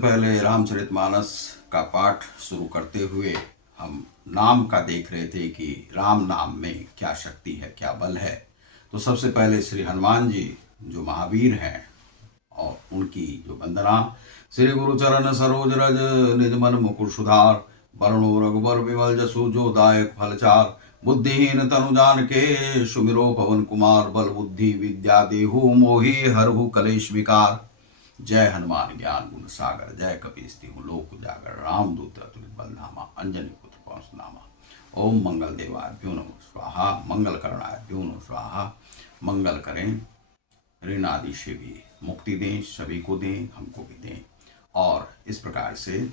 पहले रामचरितमानस का पाठ शुरू करते हुए हम नाम का देख रहे थे कि राम नाम में क्या शक्ति है, क्या बल है। तो सबसे पहले श्री हनुमान जी जो महावीर हैं और उनकी जो वंदना। श्री गुरु चरण सरोज रज निज मन मुकुर सुधार, वरुणो रघुबर विमल जसु जो दायक फलचार। बुद्धिहीन तनु जान के सुमिरो पवन कुमार, बल बुद्धि विद्या देहु मोहि हरहु कलेश विकार। जय हनुमान ज्ञान गुण सागर, जय कपीस तिहु लोक उजागर। रामदूत अतुलित बल नामा, अंजनी पुत्र पवन नामा। ओम मंगल देवाभ्यो नमः स्वाहा, मंगल करणाभ्यो नमः स्वाहा। मंगल करें, ऋण आदि से भी मुक्ति दें, सभी को दें, हमको भी दें, और इस प्रकार से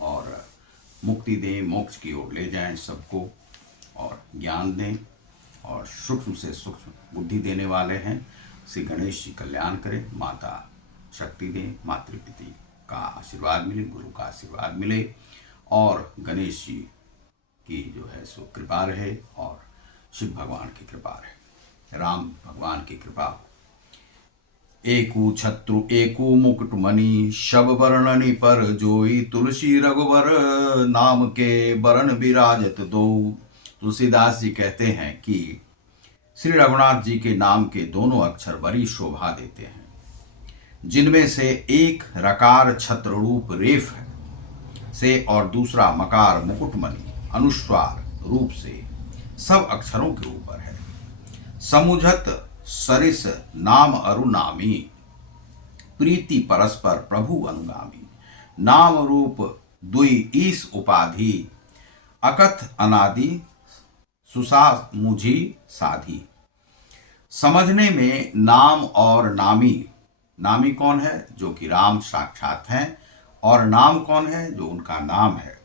और मुक्ति दें, मोक्ष की ओर ले जाएं सबको, और ज्ञान दें, और सूक्ष्म से सूक्ष्म बुद्धि देने वाले हैं। श्री गणेश जी कल्याण करें, माता शक्ति दें, मातृपिता का आशीर्वाद मिले, गुरु का आशीर्वाद मिले, और गणेश जी की जो है सो कृपा रहे, और शिव भगवान की कृपा रहे, राम भगवान की कृपा हो। एकु छत्रु एकु मुकुट मणि, शब वर्णनि पर जोई। तुलसी रघुवर नाम के बरन विराजत दो। तुलसीदास जी कहते हैं कि श्री रघुनाथ जी के नाम के दोनों अक्षर बड़ी शोभा देते हैं, जिनमें से एक रकार छत्र रूप रेफ से और दूसरा मकार मुकुटमणि अनुस्वार रूप से सब अक्षरों के ऊपर है। समुझत सरिस नाम अरुनामी, प्रीति परस्पर प्रभु अनुगामी। नाम रूप दुई ईस उपाधि, अकथ अनादि सुसा मुझी साधी। समझने में नाम और नामी, नामी कौन है? जो कि राम साक्षात हैं, और नाम कौन है? जो उनका नाम है।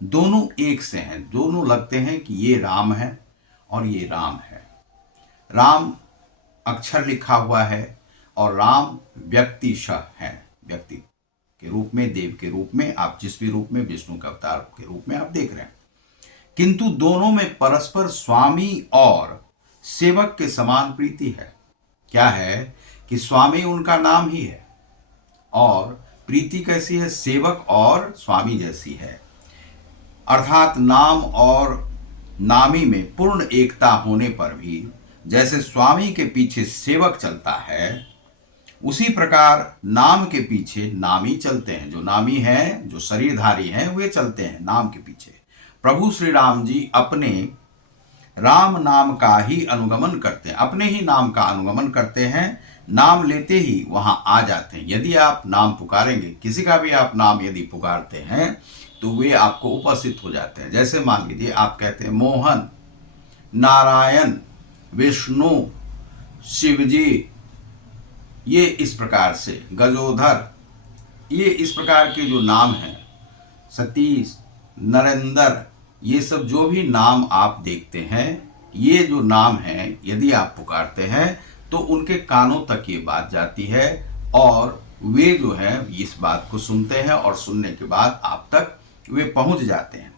दोनों एक से हैं, दोनों लगते हैं कि ये राम है और ये राम है। राम अक्षर लिखा हुआ है, और राम व्यक्तिशः है, व्यक्ति के रूप में, देव के रूप में, आप जिस भी रूप में, विष्णु के अवतार के रूप में आप देख रहे हैं, किंतु दोनों में परस्पर स्वामी और सेवक के समान प्रीति है। क्या है कि स्वामी उनका नाम ही है, और प्रीति कैसी है? सेवक और स्वामी जैसी है। अर्थात नाम और नामी में पूर्ण एकता होने पर भी जैसे स्वामी के पीछे सेवक चलता है, उसी प्रकार नाम के पीछे नामी चलते हैं। जो नामी हैं, जो शरीरधारी हैं, वे चलते हैं नाम के पीछे। प्रभु श्री राम जी अपने राम नाम का ही अनुगमन करते हैं, अपने ही नाम का अनुगमन करते हैं, नाम लेते ही वहां आ जाते हैं। यदि आप नाम पुकारेंगे, किसी का भी आप नाम यदि पुकारते हैं, तो वे आपको उपस्थित हो जाते हैं। जैसे मान लीजिए आप कहते हैं मोहन, नारायण, विष्णु, शिवजी, ये इस प्रकार से गजोधर, ये इस प्रकार के जो नाम हैं, सतीश, नरेंद्र, ये सब जो भी नाम आप देखते हैं, ये जो नाम हैं, यदि आप पुकारते हैं तो उनके कानों तक ये बात जाती है, और वे जो है इस बात को सुनते हैं, और सुनने के बाद आप तक वे पहुंच जाते हैं।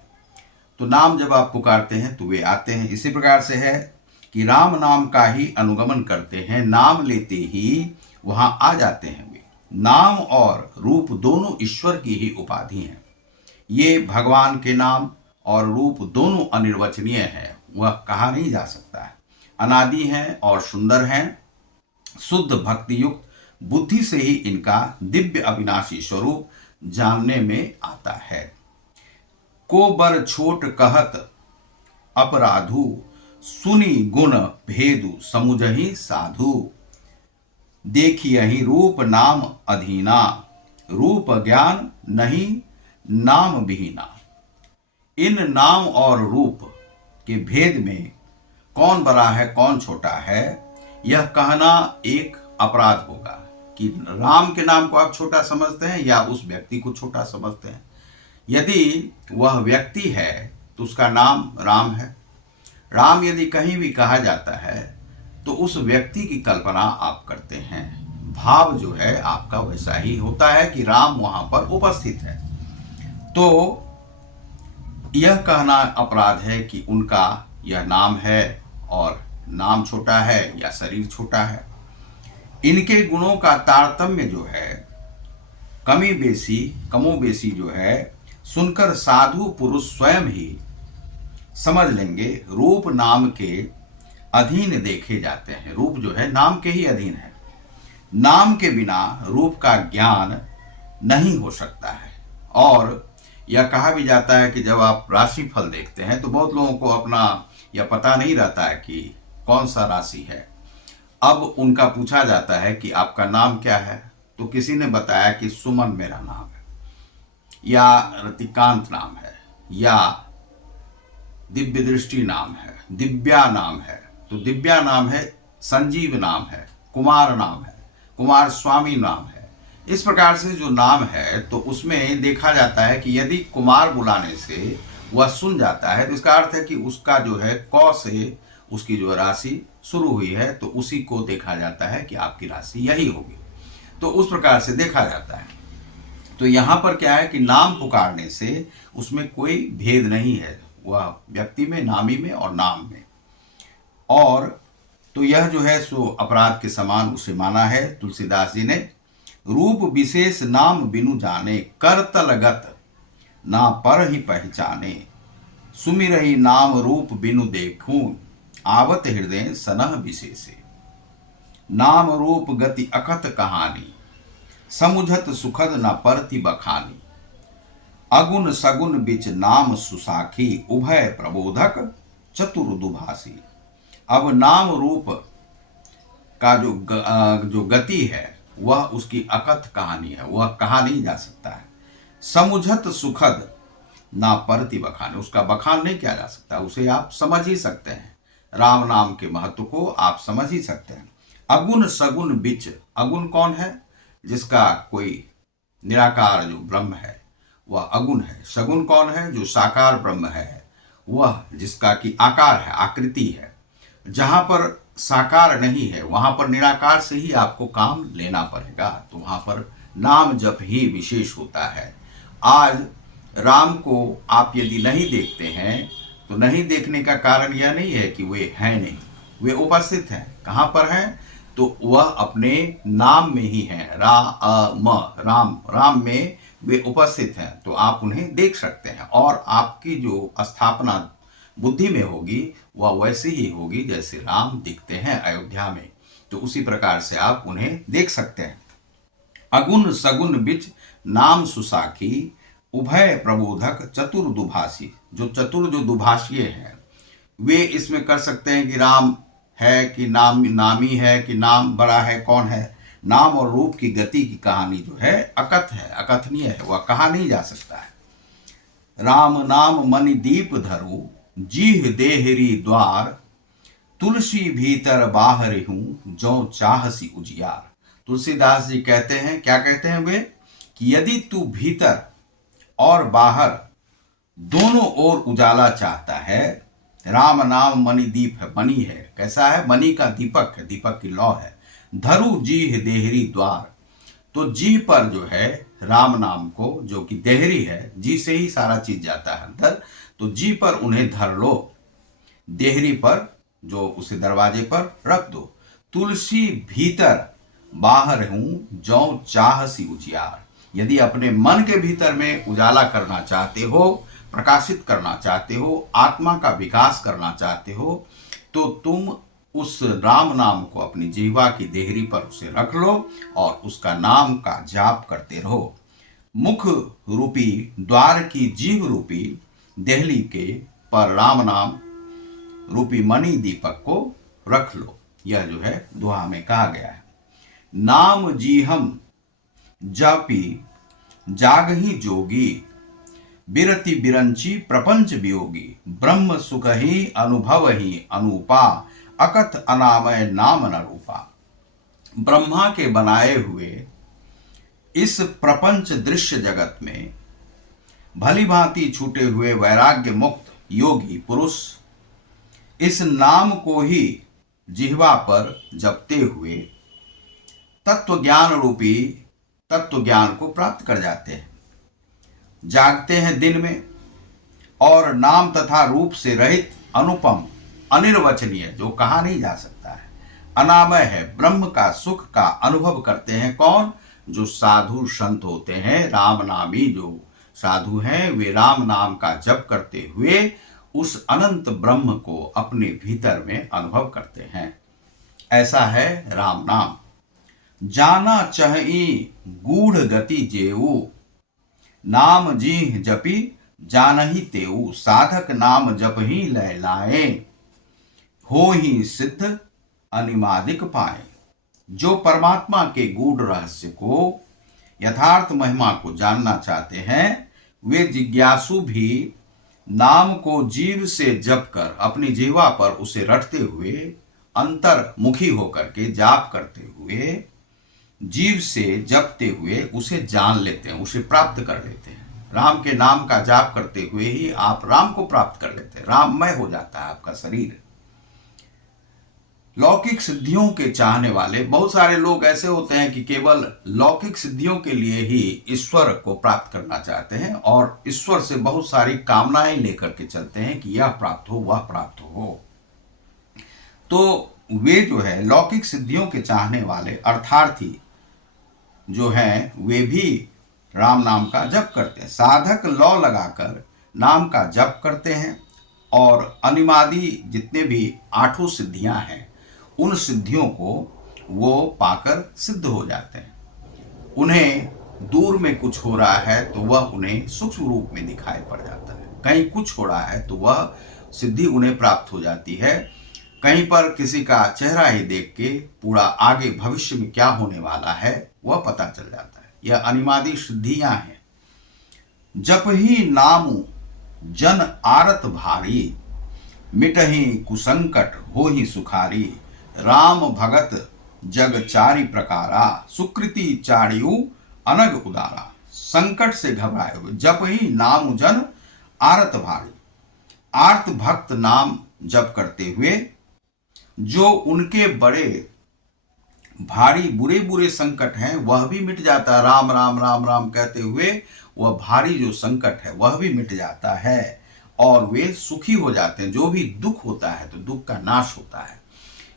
तो नाम जब आप पुकारते हैं तो वे आते हैं। इसी प्रकार से है कि राम नाम का ही अनुगमन करते हैं, नाम लेते ही वहां आ जाते हैं वे। नाम और रूप दोनों ईश्वर की ही उपाधि हैं। ये भगवान के नाम और रूप दोनों अनिर्वचनीय हैं, वह कहा नहीं जा सकता है। अनादि हैं और सुंदर हैं, शुद्ध भक्ति युक्त बुद्धि से ही इनका दिव्य अविनाशी स्वरूप जानने में आता है। को बर छोट कहत अपराधु, सुनी गुण भेदु समुझहि साधु। देखियहि रूप नाम अधीना, रूप ज्ञान नहीं नाम विहीना। इन नाम और रूप के भेद में कौन बड़ा है, कौन छोटा है, यह कहना एक अपराध होगा कि राम के नाम को आप छोटा समझते हैं या उस व्यक्ति को छोटा समझते हैं। यदि वह व्यक्ति है तो उसका नाम राम है। राम यदि कहीं भी कहा जाता है तो उस व्यक्ति की कल्पना आप करते हैं, भाव जो है आपका वैसा ही होता है कि राम वहां पर उपस्थित है। तो यह कहना अपराध है कि उनका यह नाम है और नाम छोटा है या शरीर छोटा है। इनके गुणों का तारतम्य जो है कमोबेशी जो है सुनकर साधु पुरुष स्वयं ही समझ लेंगे, रूप नाम के अधीन देखे जाते हैं। रूप जो है नाम के ही अधीन है। नाम के बिना रूप का ज्ञान नहीं हो सकता है। और यह कहा भी जाता है कि जब आप राशि फल देखते हैं तो बहुत लोगों को अपना यह पता नहीं रहता है कि कौन सा राशि है। अब उनका पूछा जाता है कि आपका नाम क्या है, तो किसी ने बताया कि सुमन मेरा नाम है, या रतिकांत नाम है, या दिव्य दृष्टि नाम है, दिव्या नाम है, तो दिव्या नाम है, संजीव नाम है, कुमार नाम है, कुमार स्वामी नाम है। इस प्रकार से जो नाम है तो उसमें देखा जाता है कि यदि कुमार बुलाने से वह सुन जाता है तो इसका अर्थ है कि उसका जो है क से उसकी जो राशि शुरू हुई है, तो उसी को देखा जाता है कि आपकी राशि यही होगी। तो उस प्रकार से देखा जाता है। तो यहाँ पर क्या है कि नाम पुकारने से उसमें कोई भेद नहीं है, वह व्यक्ति में, नामी में और नाम में। और तो यह जो है सो अपराध के समान उसे माना है तुलसीदास जी ने। रूप विशेष नाम बिनु जाने, करतलगत ना पर ही पहचाने, सुमिरहि नाम रूप बिनु देखूं, आवत हृदय सनह विशेषे। नाम रूप गति अकथ कहानी, समुझत सुखद न परति बखानी, अगुन सगुन बिच नाम सुसाखी, उभय प्रबोधक चतुर दुभाषी। अब नाम रूप का जो गति है वह उसकी अकथ कहानी है, वह कहा नहीं जा सकता है। समुझत सुखद ना परति बखाने, उसका बखान नहीं किया जा सकता, उसे आप समझ ही सकते हैं। राम नाम के महत्व को आप समझ ही सकते हैं। अगुण सगुण बिच, अगुण कौन है? जिसका कोई निराकार जो ब्रह्म है वह अगुण है। सगुण कौन है? जो साकार ब्रह्म है, वह जिसका की आकार है, आकृति है। जहां पर साकार नहीं है वहां पर निराकार से ही आपको काम लेना पड़ेगा, तो वहां पर नाम जप ही विशेष होता है। आज राम को आप यदि नहीं देखते हैं तो नहीं देखने का कारण यह नहीं है कि वे हैं नहीं, वे उपस्थित हैं। कहाँ पर हैं? तो वह अपने नाम में ही हैं। राम, राम में वे उपस्थित हैं, तो आप उन्हें देख सकते हैं। और आपकी जो स्थापना बुद्धि में होगी वह वैसी ही होगी जैसे राम दिखते हैं अयोध्या में, तो उसी प्रकार से आप उन्हें देख सकते हैं। अगुण सगुण बिच नाम सुसाखी, उभय प्रबोधक चतुर दुभाषी। जो चतुर जो दुभाषीय हैं वे इसमें कर सकते हैं कि राम है कि नामी है कि नाम बड़ा है, कौन है। नाम और रूप की गति की कहानी जो है अकथ है, अकथनीय है, वह कहा नहीं जा सकता है। राम नाम मणि दीप धरु, जीह देहरी द्वार, तुलसी भीतर बाहर हूं, जो चाहसी उजियार। तुलसीदास जी कहते हैं, क्या कहते हैं वे? कि यदि तू भीतर और बाहर दोनों ओर उजाला चाहता है, राम नाम मणि दीप है, मणि है, कैसा है? मणि का दीपक है, दीपक की लौ है। धरु जीह देहरी द्वार, तो जी पर जो है राम नाम को, जो कि देहरी है, जी से ही सारा चीज जाता है अंदर, तो जी पर उन्हें धर लो, देहरी पर जो उसे दरवाजे पर रख दो। तुलसी भीतर बाहर हूं, जो चाहसी उजियार। यदि अपने मन के भीतर में उजाला करना चाहते हो, प्रकाशित करना चाहते हो, आत्मा का विकास करना चाहते हो, तो तुम उस राम नाम को अपनी जीवा की देहरी पर उसे रख लो और उसका नाम का जाप करते रहो। मुख रूपी द्वार की जीव रूपी देहली के पर राम नाम रूपी मणि दीपक को रख लो। यह जो है दुआ में कहा गया है। नाम जी हम जापी जागही जोगी, बिरति बिरंची प्रपंच वियोगी, ब्रह्म सुख ही अनुभव ही अनूपा, अकथ अनामय नाम न रूपा। ब्रह्मा के बनाए हुए इस प्रपंच दृश्य जगत में भली भांति छूटे हुए वैराग्य मुक्त योगी पुरुष इस नाम को ही जिह्वा पर जपते हुए तत्व ज्ञान रूपी तत्व ज्ञान को प्राप्त कर जाते हैं। जागते हैं दिन में और नाम तथा रूप से रहित अनुपम अनिर्वचनीय, जो कहा नहीं जा सकता है, अनामय है, ब्रह्म का सुख का अनुभव करते हैं। कौन? जो साधु संत होते हैं, राम नामी जो साधु हैं, वे राम नाम का जप करते हुए उस अनंत ब्रह्म को अपने भीतर में अनुभव करते हैं। ऐसा है राम नाम। जाना चहि गूढ़ गति जेऊ, नाम जीह जपी जानहि तेऊ, साधक नाम जप ही लय लाए, हो ही सिद्ध अनिमादिक पाए। जो परमात्मा के गूढ़ रहस्य को, यथार्थ महिमा को जानना चाहते हैं, वे जिज्ञासु भी नाम को जीव से जप कर अपनी जीवा पर उसे रटते हुए, अंतर्मुखी होकर के जाप करते हुए, जीव से जपते हुए उसे जान लेते हैं, उसे प्राप्त कर लेते हैं। राम के नाम का जाप करते हुए ही आप राम को प्राप्त कर लेते हैं, राममय हो जाता है आपका शरीर। लौकिक सिद्धियों के चाहने वाले बहुत सारे लोग ऐसे होते हैं कि केवल लौकिक सिद्धियों के लिए ही ईश्वर को प्राप्त करना चाहते हैं और ईश्वर से बहुत सारी कामनाएं लेकर के चलते हैं कि यह प्राप्त हो, वह प्राप्त हो। तो वे जो है लौकिक सिद्धियों के चाहने वाले अर्थार्थी जो हैं, वे भी राम नाम का जप करते हैं। साधक लौ लगाकर नाम का जप करते हैं और अनिमादि जितने भी 8 सिद्धियां हैं, उन सिद्धियों को वो पाकर सिद्ध हो जाते हैं। उन्हें दूर में कुछ हो रहा है तो वह उन्हें सूक्ष्म रूप में दिखाई पड़ जाता है, कहीं कुछ हो रहा है तो वह सिद्धि उन्हें प्राप्त हो जाती है। कहीं पर किसी का चेहरा ही देख के पूरा आगे भविष्य में क्या होने वाला है वह पता चल जाता है। यह अनिमादि सिद्धियां हैं। जप ही नाम जन आरत भारी, मिटहि कुसंकट हो ही सुखारी, राम भगत जग चारि प्रकारा, सुकृति चाड़ियु अनग उदारा। संकट से घबराए हुए जप ही नाम जन आरत भारी, आर्त भक्त नाम जप करते हुए जो उनके बड़े भारी बुरे बुरे संकट हैं वह भी मिट जाता है। राम राम राम राम कहते हुए वह भारी जो संकट है वह भी मिट जाता है और वे सुखी हो जाते हैं। जो भी दुख होता है तो दुख का नाश होता है।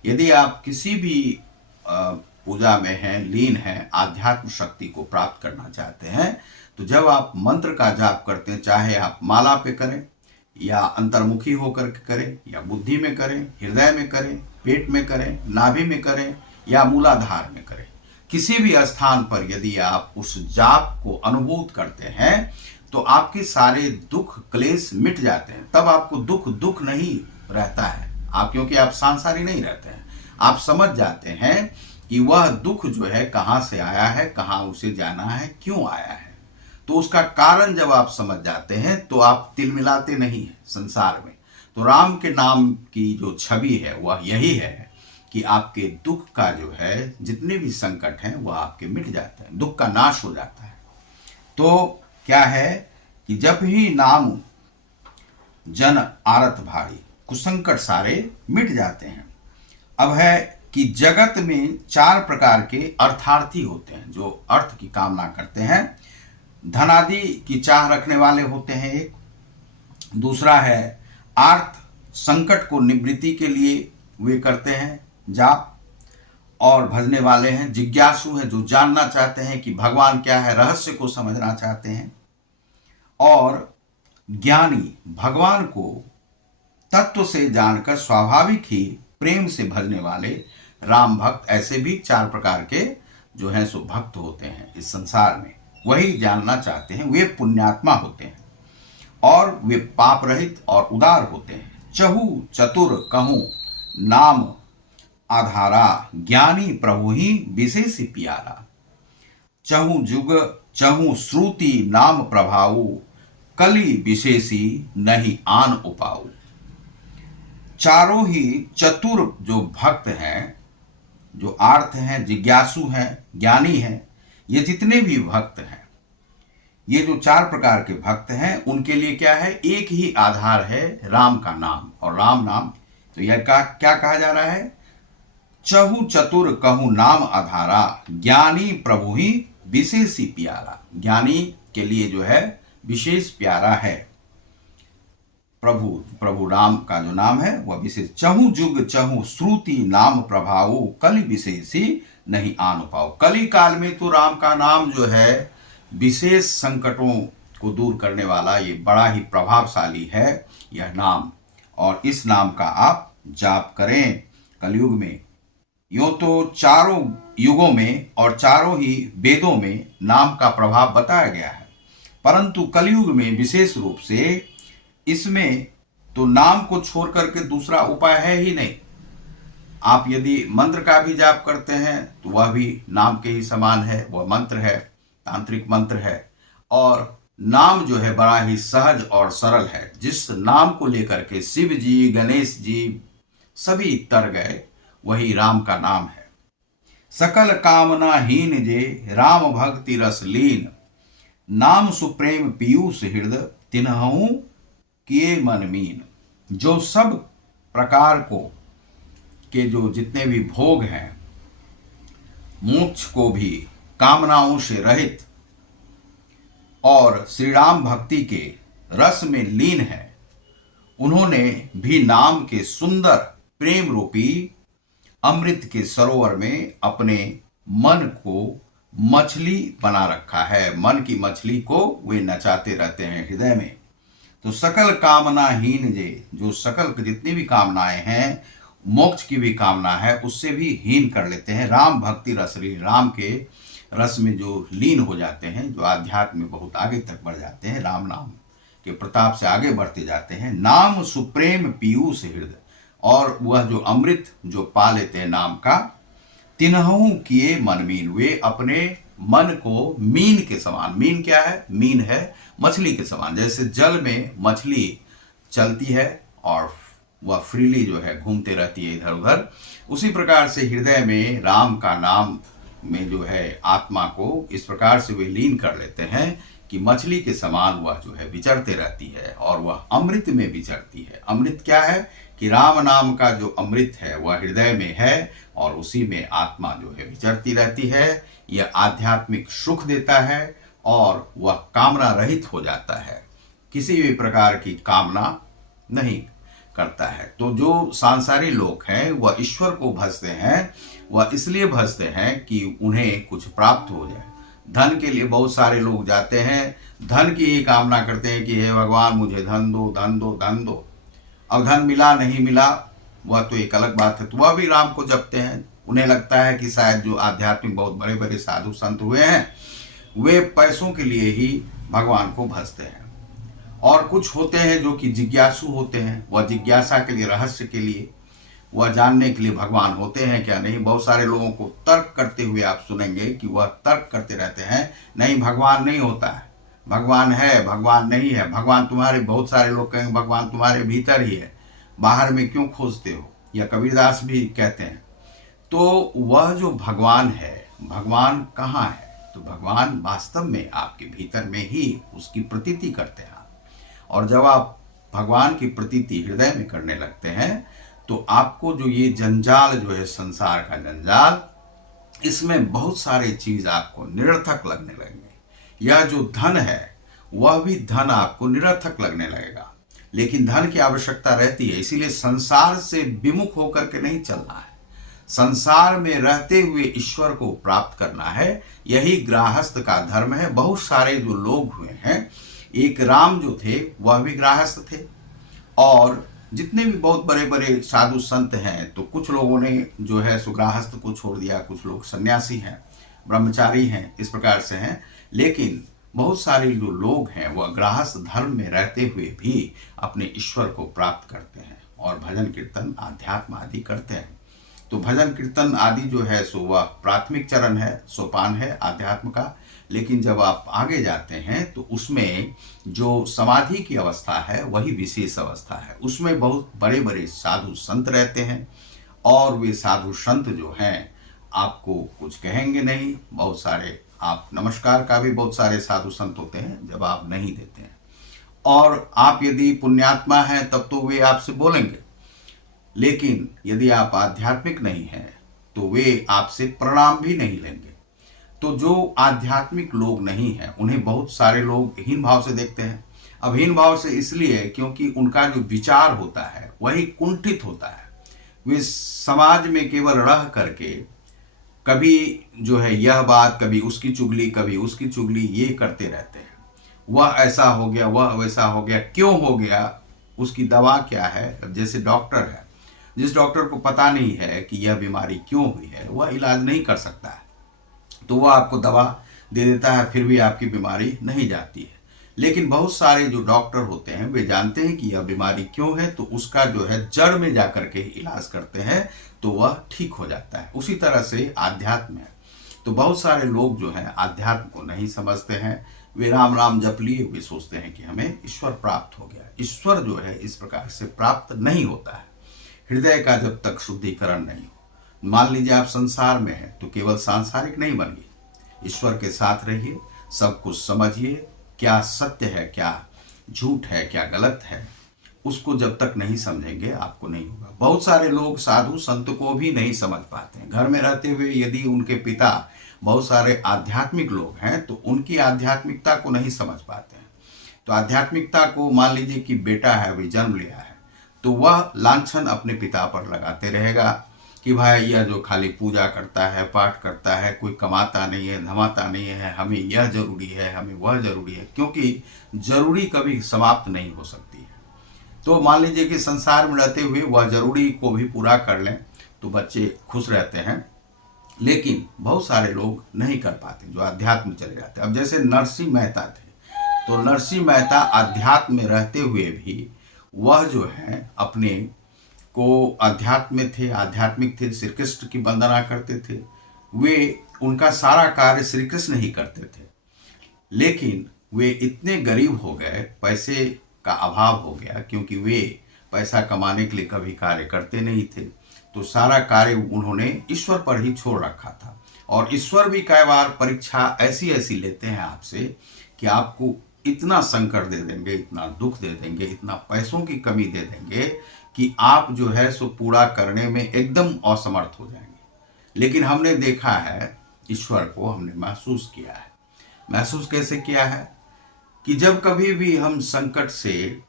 यदि आप किसी भी पूजा में हैं, लीन हैं, आध्यात्म शक्ति को प्राप्त करना चाहते हैं, तो जब आप मंत्र का जाप करते हैं, चाहे आप माला पे करें या अंतर्मुखी होकर के करें या बुद्धि में करें, हृदय में करें, पेट में करें, नाभि में करें या मूलाधार में करें, किसी भी स्थान पर यदि आप उस जाप को अनुभूत करते हैं तो आपके सारे दुख क्लेश मिट जाते हैं। तब आपको दुख नहीं रहता है, आप क्योंकि आप सांसारी नहीं रहते हैं। आप समझ जाते हैं कि वह दुख जो है कहाँ से आया है, कहाँ उसे जाना है, क्यों आया है। तो उसका कारण जब आप समझ जाते हैं तो आप तिलमिलाते नहीं हैं संसार में। तो राम के नाम की जो छवि है वह यही है कि आपके दुख का जो है जितने भी संकट हैं वह आपके मिट जाते हैं, दुख का नाश हो जाता है। तो क्या है कि जब ही नाम जन आरत भारी, कुसंकट सारे मिट जाते हैं। अब है कि जगत में 4 प्रकार के अर्थार्थी होते हैं जो अर्थ की कामना करते हैं। धनादि की चाह रखने वाले होते हैं एक, दूसरा है आर्थ संकट को निवृत्ति के लिए वे करते हैं जाप और भजने वाले हैं। जिज्ञासु है जो जानना चाहते हैं कि भगवान क्या है, रहस्य को समझना चाहते हैं। और ज्ञानी भगवान को तत्व से जानकर स्वाभाविक ही प्रेम से भजने वाले राम भक्त। ऐसे भी 4 प्रकार के जो हैं सो भक्त होते हैं इस संसार में, वही जानना चाहते हैं। वे पुण्यात्मा होते हैं और वे पाप रहित और उदार होते हैं। चहु चतुर कहूँ नाम आधारा, ज्ञानी प्रभु ही विशेष प्यारा। चहु जुग चहु श्रुति नाम प्रभाऊ, कली विशेषी नहीं आन उपाऊ। चारों ही चतुर जो भक्त हैं, जो आर्थ हैं, जिज्ञासु हैं, ज्ञानी हैं, ये जितने भी भक्त हैं, ये जो 4 प्रकार के भक्त हैं, उनके लिए क्या है, एक ही आधार है राम का नाम। और राम नाम तो यह क्या कहा जा रहा है, चहु चतुर कहूँ नाम आधारा, ज्ञानी प्रभु ही विशेष प्यारा। ज्ञानी के लिए जो है विशेष प्यारा है प्रभु प्रभु राम का जो नाम है वह विशेष। चहु जुग चहु श्रुति नाम प्रभावो, कलि विशेषी नहीं आन पाओ। कली काल में तो राम का नाम जो है विशेष संकटों को दूर करने वाला, ये बड़ा ही प्रभावशाली है यह नाम, और इस नाम का आप जाप करें कलयुग में। यूं तो चारों युगों में और चारों ही वेदों में नाम का प्रभाव बताया गया है, परंतु कलयुग में विशेष रूप से इसमें तो नाम को छोड़ करके दूसरा उपाय है ही नहीं। आप यदि मंत्र का भी जाप करते हैं तो वह भी नाम के ही समान है, वह मंत्र है, तांत्रिक मंत्र है। और नाम जो है बड़ा ही सहज और सरल है, जिस नाम को लेकर के शिव जी गणेश जी सभी तर गए वही राम का नाम है। सकल कामना हीन जे राम भक्ति रस लीन, नाम सुप्रेम पीयूष हृदय तिन्हु किए मन मीन। जो सब प्रकार को के जो जितने भी भोग हैं, मोक्ष को भी कामनाओं से रहित और श्री राम भक्ति के रस में लीन है, उन्होंने भी नाम के सुंदर प्रेम रूपी अमृत के सरोवर में अपने मन को मछली बना रखा है। मन की मछली को वे नचाते रहते हैं हृदय में। तो सकल कामना हीन जे, जो सकल जितनी भी कामनाएं हैं, मोक्ष की भी कामना है, उससे भी हीन कर लेते हैं। राम भक्ति रस लीन, राम के रस में जो लीन हो जाते हैं, जो आध्यात्म में बहुत आगे तक बढ़ जाते हैं, राम नाम के प्रताप से आगे बढ़ते जाते हैं। नाम सुप्रेम पीयूष हृदय, और वह जो अमृत जो पा लेते हैं नाम का, तिन्हु किए मन मीन, वे अपने मन को मीन के समान, मीन क्या है? मीन है मछली के समान। जैसे जल में मछली चलती है और वह फ्रीली जो है घूमते रहती है इधर उधर, उसी प्रकार से हृदय में राम का नाम में जो है आत्मा को इस प्रकार से वे लीन कर लेते हैं कि मछली के समान वह जो है विचरते रहती है और वह अमृत में विचरती है। अमृत क्या है? कि राम नाम का जो अमृत है वह हृदय में है और उसी में आत्मा जो है विचरती रहती है। यह आध्यात्मिक सुख देता है और वह कामना रहित हो जाता है, किसी भी प्रकार की कामना नहीं करता है। तो जो सांसारिक लोग हैं वह ईश्वर को भजते हैं, वह इसलिए भजते हैं कि उन्हें कुछ प्राप्त हो जाए। धन के लिए बहुत सारे लोग जाते हैं, धन की ही कामना करते हैं कि हे भगवान मुझे धन दो धन दो धन दो। अब धन मिला नहीं मिला वह तो एक अलग बात है, तो वह भी राम को जपते हैं। उन्हें लगता है कि शायद जो आध्यात्मिक बहुत बड़े बड़े साधु संत हुए हैं वे पैसों के लिए ही भगवान को भजते हैं। और कुछ होते हैं जो कि जिज्ञासु होते हैं, वह जिज्ञासा के लिए, रहस्य के लिए, वह जानने के लिए भगवान होते हैं क्या नहीं। बहुत सारे लोगों को तर्क करते हुए आप सुनेंगे कि वह तर्क करते रहते हैं, नहीं भगवान नहीं होता है, भगवान है, भगवान नहीं है, भगवान तुम्हारे, बहुत सारे लोग कहेंगे भगवान तुम्हारे भीतर ही है, बाहर में क्यों खोजते हो, या कबीरदास भी कहते हैं। तो वह जो भगवान है, भगवान कहाँ है? तो भगवान वास्तव में आपके भीतर में ही उसकी प्रतीति करते हैं। और जब आप भगवान की प्रतीति हृदय में करने लगते हैं तो आपको जो ये जंजाल जो है संसार का जंजाल, इसमें बहुत सारे चीज आपको निरर्थक लगने लगेंगे। यह जो धन है वह भी धन आपको निरर्थक लगने लगेगा, लेकिन धन की आवश्यकता रहती है। इसीलिए संसार से विमुख होकर के नहीं चलना है, संसार में रहते हुए ईश्वर को प्राप्त करना है। यही गृहस्थ का धर्म है। बहुत सारे जो लोग हुए हैं, एक राम जो थे वह भी गृहस्थ थे, और जितने भी बहुत बड़े बड़े साधु संत हैं तो कुछ लोगों ने जो है सुगृहस्थ को छोड़ दिया, कुछ लोग सन्यासी हैं, ब्रह्मचारी हैं, इस प्रकार से हैं। लेकिन बहुत सारे जो लोग हैं वह गृहस्थ धर्म में रहते हुए भी अपने ईश्वर को प्राप्त करते हैं और भजन कीर्तन आध्यात्म आदि करते हैं। तो भजन कीर्तन आदि जो है सो वह प्राथमिक चरण है, सोपान है आध्यात्म का। लेकिन जब आप आगे जाते हैं तो उसमें जो समाधि की अवस्था है वही विशेष अवस्था है। उसमें बहुत बड़े बड़े साधु संत रहते हैं और वे साधु संत जो हैं आपको कुछ कहेंगे नहीं। बहुत सारे आप नमस्कार का भी बहुत सारे साधु संत होते हैं जवाब नहीं देते हैं, और आप यदि पुण्यात्मा हैं तब तो वे आपसे बोलेंगे, लेकिन यदि आप आध्यात्मिक नहीं हैं तो वे आपसे प्रणाम भी नहीं लेंगे। तो जो आध्यात्मिक लोग नहीं हैं उन्हें बहुत सारे लोग हीन भाव से देखते हैं। अब हीन भाव से इसलिए क्योंकि उनका जो विचार होता है वही कुंठित होता है। वे समाज में केवल रह करके कभी जो है यह बात, कभी उसकी चुगली, कभी उसकी चुगली, ये करते रहते हैं। वह ऐसा हो गया, वह वैसा हो गया, क्यों हो गया, उसकी दवा क्या है। अब जैसे डॉक्टर है, जिस डॉक्टर को पता नहीं है कि यह बीमारी क्यों हुई है, वह इलाज नहीं कर सकता है, तो वह आपको दवा दे देता है, फिर भी आपकी बीमारी नहीं जाती है। लेकिन बहुत सारे जो डॉक्टर होते हैं वे जानते हैं कि यह बीमारी क्यों है, तो उसका जो है जड़ में जाकर के इलाज करते हैं, तो वह ठीक हो जाता है। उसी तरह से आध्यात्म है। तो बहुत सारे लोग जो हैं आध्यात्म को नहीं समझते हैं। वे राम राम जप लिए, वे सोचते हैं कि हमें ईश्वर प्राप्त हो गया। ईश्वर जो है इस प्रकार से प्राप्त नहीं होता है, हृदय का जब तक शुद्धिकरण नहीं हो। मान लीजिए आप संसार में हैं तो केवल सांसारिक नहीं बनिए, ईश्वर के साथ रहिए, सब कुछ समझिए, क्या सत्य है, क्या झूठ है, क्या गलत है, उसको जब तक नहीं समझेंगे आपको नहीं होगा। बहुत सारे लोग साधु संत को भी नहीं समझ पाते हैं। घर में रहते हुए यदि उनके पिता बहुत सारे आध्यात्मिक लोग हैं तो उनकी आध्यात्मिकता को नहीं समझ पाते हैं। तो आध्यात्मिकता को, मान लीजिए कि बेटा है, अभी जन्म लिया है, तो वह लांछन अपने पिता पर लगाते रहेगा कि भाई यह जो खाली पूजा करता है, पाठ करता है, कोई कमाता नहीं है, धमाता नहीं है, हमें यह जरूरी है, हमें वह जरूरी है, क्योंकि जरूरी कभी समाप्त नहीं हो सकती है। तो मान लीजिए कि संसार में रहते हुए वह जरूरी को भी पूरा कर लें तो बच्चे खुश रहते हैं। लेकिन बहुत सारे लोग नहीं कर पाते, जो अध्यात्म में चले जाते हैं। अब जैसे नरसिंह मेहता थे, तो नरसिंह मेहता अध्यात्म में रहते हुए भी वह जो है अपने को अध्यात्म में थे, आध्यात्मिक थे, श्री कृष्ण की वंदना करते थे। वे उनका सारा कार्य श्री कृष्ण ही करते थे। लेकिन वे इतने गरीब हो गए, पैसे का अभाव हो गया, क्योंकि वे पैसा कमाने के लिए कभी कार्य करते नहीं थे, तो सारा कार्य उन्होंने ईश्वर पर ही छोड़ रखा था। और ईश्वर भी कई बार परीक्षा ऐसी ऐसी लेते हैं आपसे कि आपको इतना संकट दे देंगे, इतना दुख दे देंगे, इतना पैसों की कमी दे देंगे कि आप जो है सो पूरा करने में एकदम असमर्थ हो जाएंगे। लेकिन हमने देखा है, ईश्वर को हमने महसूस किया है। महसूस कैसे किया है कि जब कभी भी हम संकट से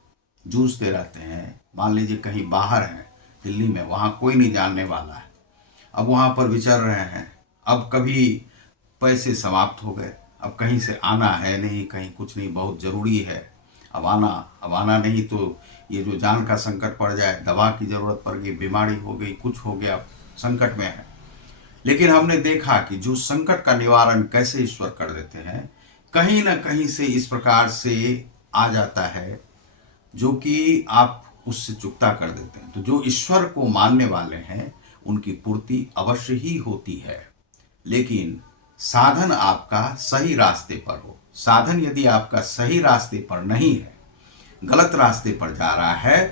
जूझते रहते हैं, मान लीजिए कहीं बाहर हैं, दिल्ली में, वहाँ कोई नहीं जानने वाला है, अब वहाँ पर विचर रहे हैं, अब कभी पैसे समाप्त हो गए, अब कहीं से आना है नहीं, कहीं कुछ नहीं, बहुत ज़रूरी है, अब आना नहीं तो ये जो जान का संकट पड़ जाए, दवा की ज़रूरत पड़ गई, बीमारी हो गई, कुछ हो गया, संकट में है। लेकिन हमने देखा कि जो संकट का निवारण कैसे ईश्वर कर देते हैं, कहीं ना कहीं से इस प्रकार से आ जाता है जो कि आप उससे चुकता कर देते हैं। तो जो ईश्वर को मानने वाले हैं उनकी पूर्ति अवश्य ही होती है। लेकिन साधन आपका सही रास्ते पर हो। साधन यदि आपका सही रास्ते पर नहीं है, गलत रास्ते पर जा रहा है,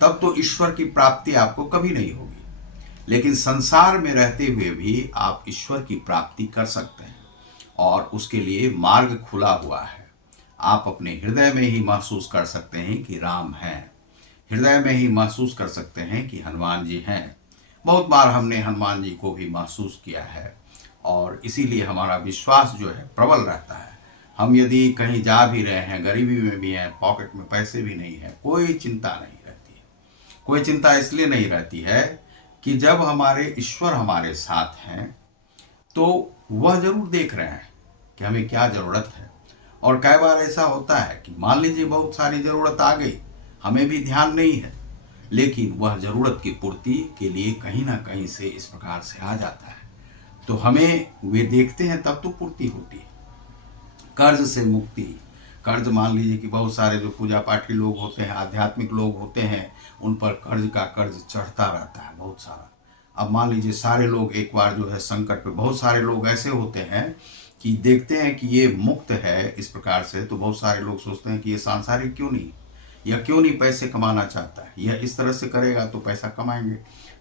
तब तो ईश्वर की प्राप्ति आपको कभी नहीं होगी। लेकिन संसार में रहते हुए भी आप ईश्वर की प्राप्ति कर सकते हैं, और उसके लिए मार्ग खुला हुआ है। आप अपने हृदय में ही महसूस कर सकते हैं कि राम हैं, हृदय में ही महसूस कर सकते हैं कि हनुमान जी हैं। बहुत बार हमने हनुमान जी को भी महसूस किया है, और इसीलिए हमारा विश्वास जो है प्रबल रहता है। हम यदि कहीं जा भी रहे हैं, गरीबी में भी हैं, पॉकेट में पैसे भी नहीं है, कोई चिंता नहीं रहती है। कोई चिंता इसलिए नहीं रहती है कि जब हमारे ईश्वर हमारे साथ हैं तो वह जरूर देख रहे हैं कि हमें क्या ज़रूरत है। और कई बार ऐसा होता है कि मान लीजिए बहुत सारी ज़रूरत आ गई, हमें भी ध्यान नहीं है, लेकिन वह ज़रूरत की पूर्ति के लिए कहीं ना कहीं से इस प्रकार से आ जाता है, तो हमें वे देखते हैं, तब तो पूर्ति होती है। कर्ज से मुक्ति, कर्ज, मान लीजिए कि बहुत सारे जो पूजा पाठी लोग होते हैं, आध्यात्मिक लोग होते हैं, उन पर कर्ज का कर्ज चढ़ता रहता है बहुत सारा। अब मान लीजिए सारे लोग एक बार जो है संकट पे, बहुत सारे लोग ऐसे होते हैं कि देखते हैं कि ये मुक्त है इस प्रकार से, तो बहुत सारे लोग सोचते हैं कि ये सांसारिक क्यों नहीं, या क्यों नहीं पैसे कमाना चाहता है, यह इस तरह से करेगा तो पैसा कमाएंगे।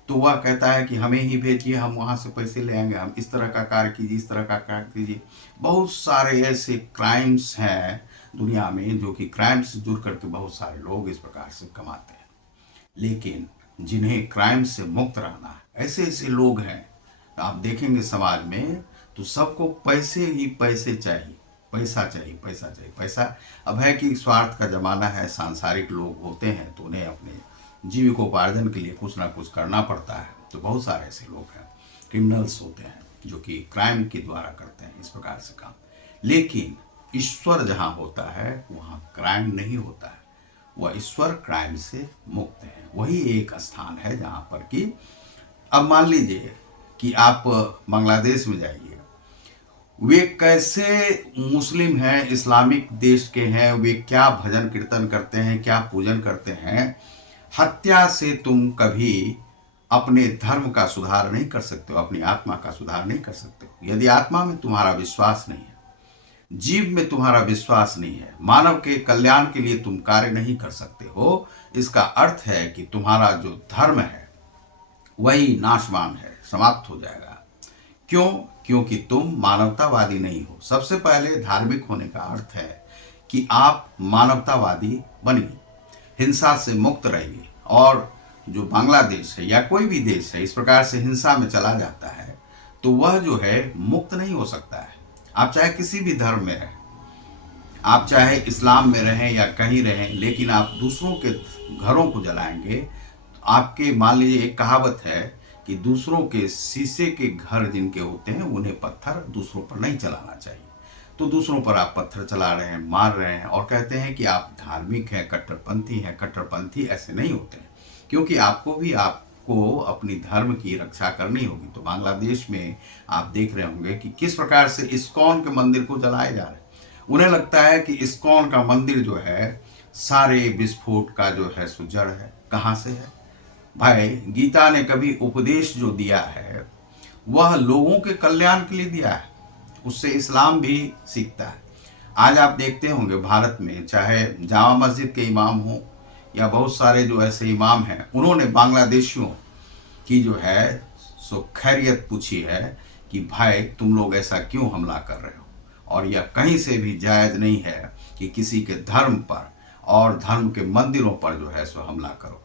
तो वह कहता है कि हमें ही भेजिए, हम वहाँ से पैसे ले आएंगे, हम इस तरह का कार्य कीजिए, इस तरह का कार्य कीजिए। बहुत सारे ऐसे क्राइम्स हैं दुनिया में, जो कि क्राइम से जुड़ करके बहुत सारे लोग इस प्रकार से कमाते हैं। लेकिन जिन्हें क्राइम से मुक्त रहना है, ऐसे ऐसे लोग हैं, आप देखेंगे समाज में तो सबको पैसे ही पैसे चाहिए। पैसा चाहिए, पैसा चाहिए, पैसा। अब है कि स्वार्थ का ज़माना है, सांसारिक लोग होते हैं तो उन्हें अपने जीविकोपार्जन के लिए कुछ ना कुछ करना पड़ता है। तो बहुत सारे ऐसे लोग हैं, क्रिमिनल्स होते हैं जो कि क्राइम के द्वारा करते हैं इस प्रकार से काम। लेकिन ईश्वर जहाँ होता है वहाँ क्राइम नहीं होता है, वह ईश्वर क्राइम से मुक्त है। वही एक स्थान है जहाँ पर कि अब मान लीजिए कि आप बांग्लादेश में जाइए, वे कैसे मुस्लिम हैं, इस्लामिक देश के हैं, वे क्या भजन कीर्तन करते हैं, क्या पूजन करते हैं। हत्या से तुम कभी अपने धर्म का सुधार नहीं कर सकते हो, अपनी आत्मा का सुधार नहीं कर सकते हो। यदि आत्मा में तुम्हारा विश्वास नहीं है, जीव में तुम्हारा विश्वास नहीं है, मानव के कल्याण के लिए तुम कार्य नहीं कर सकते हो, इसका अर्थ है कि तुम्हारा जो धर्म है वही नाशवान है, समाप्त हो जाएगा। क्यों? क्योंकि तुम मानवतावादी नहीं हो। सबसे पहले धार्मिक होने का अर्थ है कि आप मानवतावादी बनिए, हिंसा से मुक्त रहिए। और जो बांग्लादेश है या कोई भी देश है इस प्रकार से हिंसा में चला जाता है तो वह जो है मुक्त नहीं हो सकता है। आप चाहे किसी भी धर्म में रहें, आप चाहे इस्लाम में रहें या कहीं रहें, लेकिन आप दूसरों के घरों को जलाएंगे तो आपके, मान लीजिए एक कहावत है कि दूसरों के शीशे के घर जिनके होते हैं उन्हें पत्थर दूसरों पर नहीं चलाना चाहिए। तो दूसरों पर आप पत्थर चला रहे हैं, मार रहे हैं और कहते हैं कि आप धार्मिक हैं, कट्टरपंथी हैं। कट्टरपंथी ऐसे नहीं होते हैं, क्योंकि आपको अपनी धर्म की रक्षा करनी होगी। तो बांग्लादेश में आप देख रहे होंगे कि किस प्रकार से इस्कॉन के मंदिर को जलाए जा रहे हैं। उन्हें लगता है कि इस्कॉन का मंदिर जो है सारे विस्फोट का जो है सो जड़ है। कहाँ से है भाई? गीता ने कभी उपदेश जो दिया है वह लोगों के कल्याण के लिए दिया है, उससे इस्लाम भी सीखता है। आज आप देखते होंगे भारत में चाहे जामा मस्जिद के इमाम हो या बहुत सारे जो ऐसे इमाम हैं, उन्होंने बांग्लादेशियों की जो है सो खैरियत पूछी है कि भाई तुम लोग ऐसा क्यों हमला कर रहे हो, और यह कहीं से भी जायज़ नहीं है कि किसी के धर्म पर और धर्म के मंदिरों पर जो है सो हमला करो।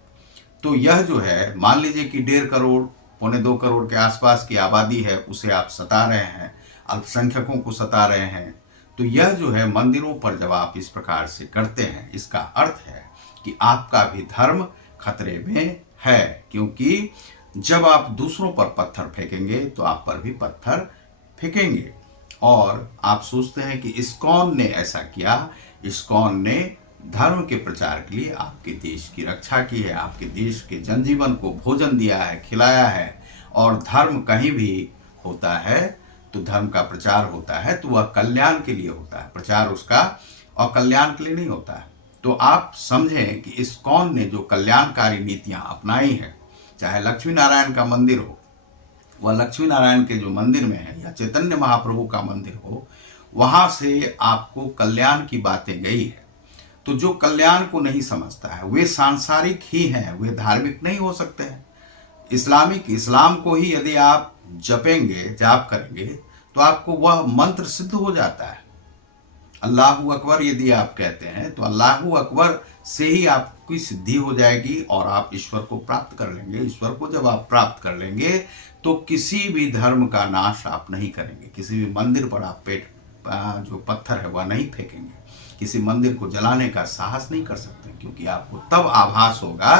तो यह जो है, मान लीजिए कि 1.5 करोड़, 2.25 करोड़ के आसपास की आबादी है, उसे आप सता रहे हैं, अल्पसंख्यकों को सता रहे हैं। तो यह जो है मंदिरों पर जब आप इस प्रकार से करते हैं, इसका अर्थ है कि आपका भी धर्म खतरे में है। क्योंकि जब आप दूसरों पर पत्थर फेंकेंगे तो आप पर भी पत्थर फेंकेंगे। और आप सोचते हैं कि इस्कॉन ने ऐसा किया, इस्कॉन ने धर्म के प्रचार के लिए आपके देश की रक्षा की है, आपके देश के जनजीवन को भोजन दिया है, खिलाया है। और धर्म कहीं भी होता है तो धर्म का प्रचार होता है तो वह कल्याण के लिए होता है, प्रचार उसका, और कल्याण के लिए नहीं होता है। तो आप समझें कि इस्कॉन ने जो कल्याणकारी नीतियां अपनाई हैं, चाहे लक्ष्मी नारायण का मंदिर हो, वह लक्ष्मी नारायण के जो मंदिर में है, या चैतन्य महाप्रभु का मंदिर हो, वहां से आपको कल्याण की बातें गई है। तो जो कल्याण को नहीं समझता है वे सांसारिक ही हैं, वे धार्मिक नहीं हो सकते हैं। इस्लाम को ही यदि आप जपेंगे, जाप करेंगे तो आपको वह मंत्र सिद्ध हो जाता है। अल्लाहू अकबर यदि आप कहते हैं तो अल्लाहू अकबर से ही आपकी सिद्धि हो जाएगी और आप ईश्वर को प्राप्त कर लेंगे। ईश्वर को जब आप प्राप्त कर लेंगे तो किसी भी धर्म का नाश आप नहीं करेंगे, किसी भी मंदिर पर आप जो पत्थर है वह नहीं फेंकेंगे, किसी मंदिर को जलाने का साहस नहीं कर सकते, क्योंकि आपको तब आभास होगा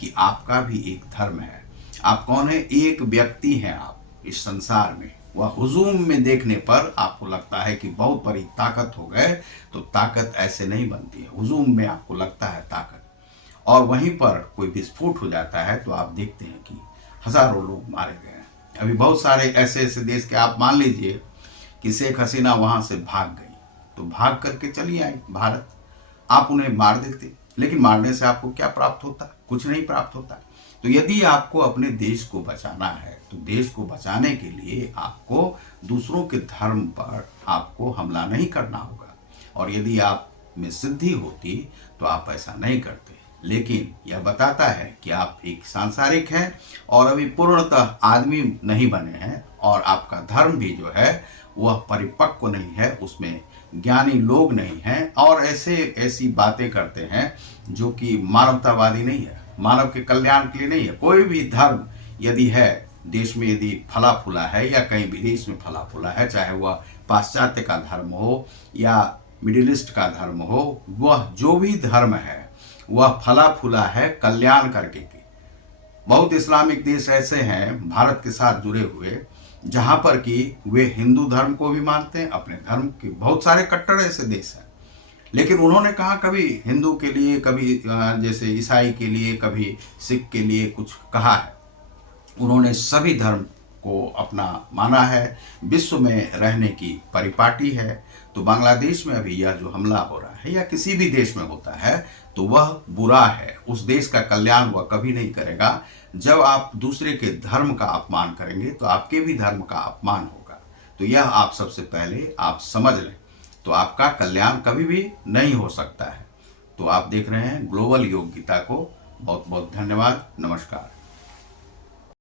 कि आपका भी एक धर्म है। आप कौन है? एक व्यक्ति हैं आप इस संसार में। वह हुजूम में देखने पर आपको लगता है कि बहुत बड़ी ताकत हो गए, तो ताकत ऐसे नहीं बनती है। हुजूम में आपको लगता है ताकत, और वहीं पर कोई विस्फोट हो जाता है तो आप देखते हैं कि हजारों लोग मारे गए हैं। अभी बहुत सारे ऐसे देश के, आप मान लीजिए कि शेख हसीना वहां से भाग गई, तो भाग करके चली आई भारत, आप उन्हें मार देते, लेकिन मारने से आपको क्या प्राप्त होता? कुछ नहीं प्राप्त होता। तो यदि आपको अपने देश को बचाना है तो देश को बचाने के लिए आपको दूसरों के धर्म पर आपको हमला नहीं करना होगा। और यदि आप में सिद्धि होती तो आप ऐसा नहीं करते। लेकिन यह बताता है कि आप एक सांसारिक हैं और अभी पूर्णतः आदमी नहीं बने हैं, और आपका धर्म भी जो है वह परिपक्व नहीं है, उसमें ज्ञानी लोग नहीं हैं, और ऐसी बातें करते हैं जो कि मानवतावादी नहीं है, मानव के कल्याण के लिए नहीं है। कोई भी धर्म यदि है देश में, यदि फला फूला है या कहीं विदेश में फला फूला है, चाहे वह पाश्चात्य का धर्म हो या मिडिल ईस्ट का धर्म हो, वह जो भी धर्म है वह फला फूला है कल्याण करके की। बहुत इस्लामिक देश ऐसे हैं भारत के साथ जुड़े हुए जहां पर कि वे हिंदू धर्म को भी मानते हैं, अपने धर्म के बहुत सारे कट्टर ऐसे देश हैं, लेकिन उन्होंने कहा कभी हिंदू के लिए, कभी जैसे ईसाई के लिए, कभी सिख के लिए कुछ कहा है। उन्होंने सभी धर्म को अपना माना है, विश्व में रहने की परिपाटी है। तो बांग्लादेश में अभी यह जो हमला हो रहा है या किसी भी देश में होता है तो वह बुरा है, उस देश का कल्याण वह कभी नहीं करेगा। जब आप दूसरे के धर्म का अपमान करेंगे तो आपके भी धर्म का अपमान होगा। तो यह आप सबसे पहले आप समझ लें, तो आपका कल्याण कभी भी नहीं हो सकता है। तो आप देख रहे हैं ग्लोबल योग गीता को। बहुत बहुत धन्यवाद। नमस्कार।